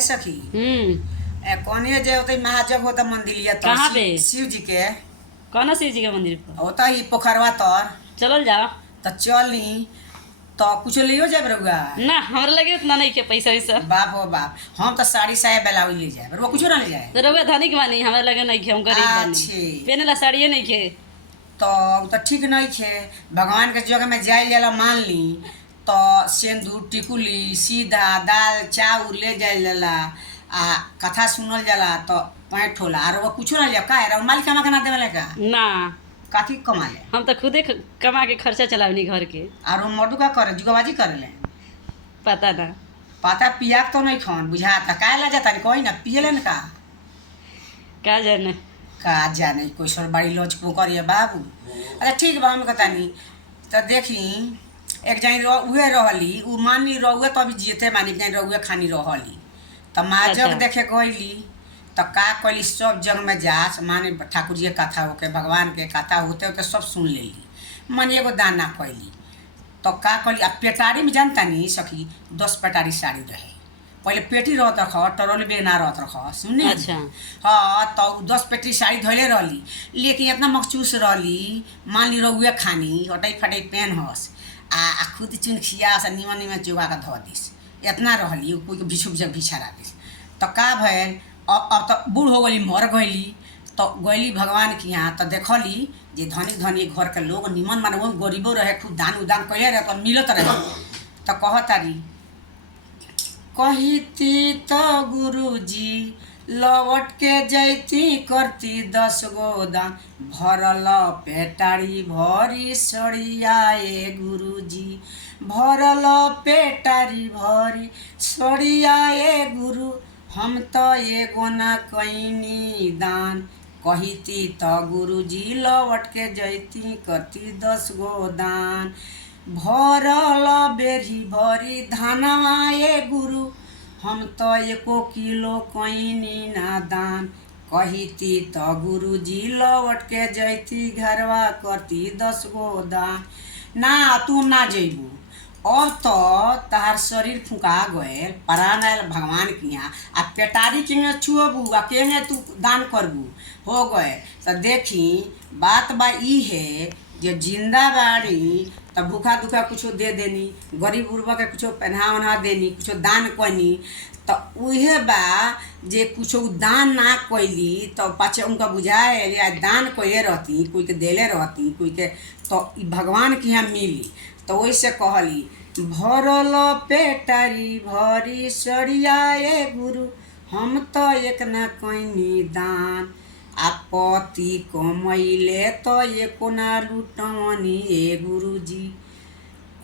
सखी हम्म। कौन जे होते महाजग होता मंदिर तो कहाँ पे? शिव जी के कौन शिव जी के मंदिर पर? होता ही पोखरवा तर चलल जाओ। तो चली तो कुछ लियो जाए रउआ। ना हमरा लगे उतना नहीं के पैसा वैसा। बाप हो बाप, हम तो साड़ी साया ब्लाउज ले जाए रउआ कुछ ना ले जाए। तो रउआ धनिक बानी, हमरा लगे नहीं के, हम गरीब बानी। अच्छे पहने ला साड़िए नहीं के। तो ठीक नहीं खे। भगवान के जगह में जाए जाला मान ली तो सिंदूर टिकुली सीधा दाल चाउर ले जाए जाला आ कथा सुनल जाला तो पैंट होला और वो कुछ ना ले का है मालिक कमा के ना देवे का ना काकी कमा ले। हम तो खुदे कमा के खर्चा चलावनी घर के। और वो मर्दू का करे जुगाबाजी करे ले पता ना। पता पिया तो नहीं खान बुझाता का ला जाता कोई ना पिए लेन का जाने का जाने कोई सर बड़ी लॉज को करिए बाबू। अच्छा ठीक बा हम कहता नहीं तो देखी एक जानी उहे रहली उ मानी रहुए तो अभी जीते मानी जानी रहुए खानी रहली तो माजग अच्छा। देखे गईली तो का कैली सब जग में जास माने ठाकुर जी के कथा होके भगवान के कथा होते होते सब सुन लेली मानी एगो दाना कैली तो का कैली अब पेटारी में जानता नहीं सखी 10 पेटारी साड़ी रहे पहले पेटी रहत रख टरोल बेग ना रहत रख सुनने। अच्छा। हाँ तो 10 पेटी साड़ी धोले रहली लेकिन इतना मखचूस रहली मान ली रहुए खानी हटई फटई पेन हस आ खुद चुन खिया से निमन निमन चुगा के धो दिस इतना रहली कोई के बिछुक जब बिछारा दिस तो का भैल अब तो बूढ़ हो गई मर गईली तो गईली भगवान के यहाँ तो देखली जे धनी धनी घर के लोग निमन माने वो गरीबो रहे खूब दान उदान कैले रहे तो मिलत रहे तो कहतारी कहीती तो गुरुजी लौट के जैती करती 10 गो दान भरल पेटारी भरी सड़ियाए गुरुजी भरल पेटारी भरी सड़ियाए गुरु हम तो एगो ना कैनी दान कहीती तो गुरुजी लौट के जैती करती 10 गो दान भरल बेरी भरी धानवाए गुरु हम तो 1 किलो कैनी ना दान कहीती तो गुरुजी लौट के जैती घरवा करती 10 गो दान ना तू ना जैबू अब तो तहार शरीर फुका गए प्राण आयल भगवान के यहाँ आ पेटारी के छुअबू आ के तू दान करबू हो गए तो देखी बात बा ई है जो जिंदा बाड़ी तो भूखा दुखा कुछो दे देनी गरीब गुरबा के कुछो पहना उन्हा देनी कुछो दान कनी तो उहे बा जे कुछो दान ना कैली तो पाछे उनका बुझाए या दान कैले रहती कोई के देले रहती कोई के तो भगवान के यहाँ मिली तो वैसे कहली भरल पेटारी भरी सड़ियाए गुरु हम तो एक ना कैनी दान आ पति कमैले तो एको ना लुटवनी ए गुरुजी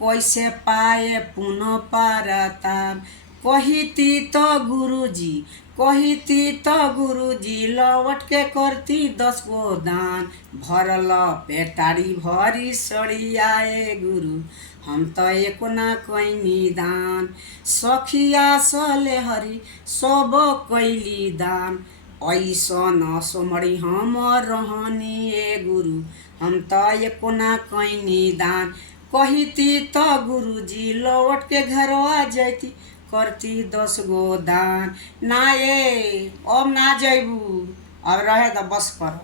कैसे पाए पुनः पारताब कहीती तो गुरुजी कहीती तो गुरुजी लौट के करती 10 गो दान भरल पेटारी भरी सड़ियाए गुरु हम तो एको ना कैनी दान सखिया सले हरी सब कैली दान ऐसन सोमरी हम रहनी ए गुरु हम तो एको ना कैनी दान कहीती तो गुरुजी लौट के घरवा जैती करती 10 गो दान ना ये अब ना जैबू अब रहे तो बस कर।